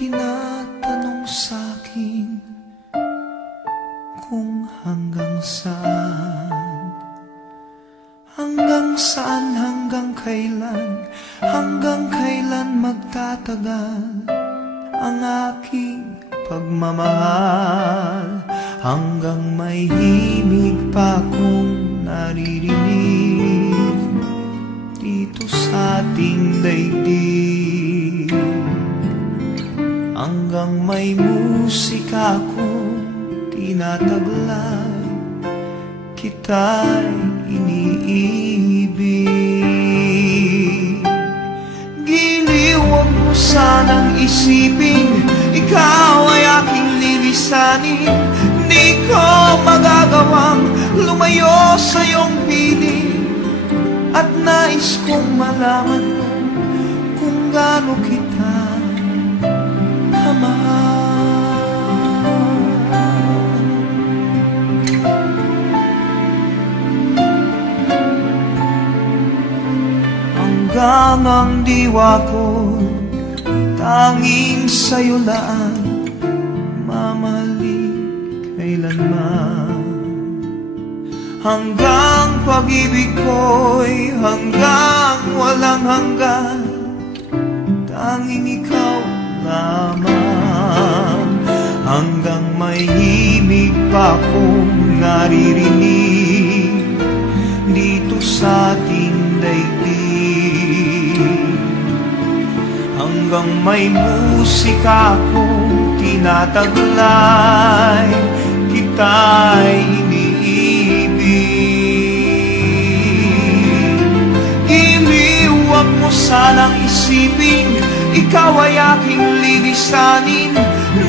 tinatanong sa'kin kung hanggang saan, hanggang kailan magtatagal ang aking pagmamahal, hanggang may himig pa akong naririnig dito sa ating daigdig, hanggang may musika akong tinataglay, kita'y iniibig. Giliw, huwag mo sanang isipin ikaw ay aking lilisanin. Di ko magagawang lumayo sa iyong piling, at nais kong malaman mo kung gaano kita kamahal. Hanggang ang diwa ko tanging sa'yo lang mamahalin kailanman, hanggang pag-ibig ko'y hanggang walang hanggan, tanging ikaw lamang, hanggang may himig pa akong naririnig dito sa ating daigdig, hanggang may musika akong tinataglay, kita'y iniibig. Giliw, huwag mo sanang isipin ikaw ay aking lilisanin.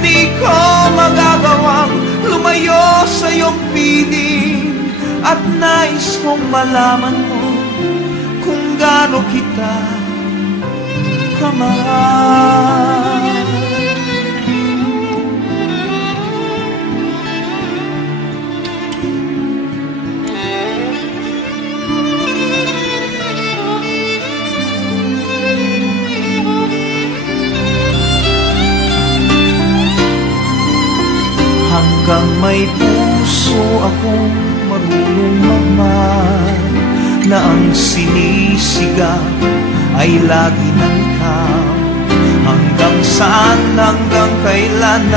Di ko magagawang lumayo sa iyong piling, at nais kong malaman mo kung gaano kita kamahal. Hanggang may puso akong marunong magmahal, na ang sinisigaw ay lagi ng ikaw. Hanggang saan, hanggang kailan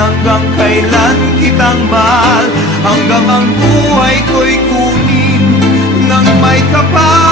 kitang mahal, hanggang ang buhay ko'y kunin ng may kapal.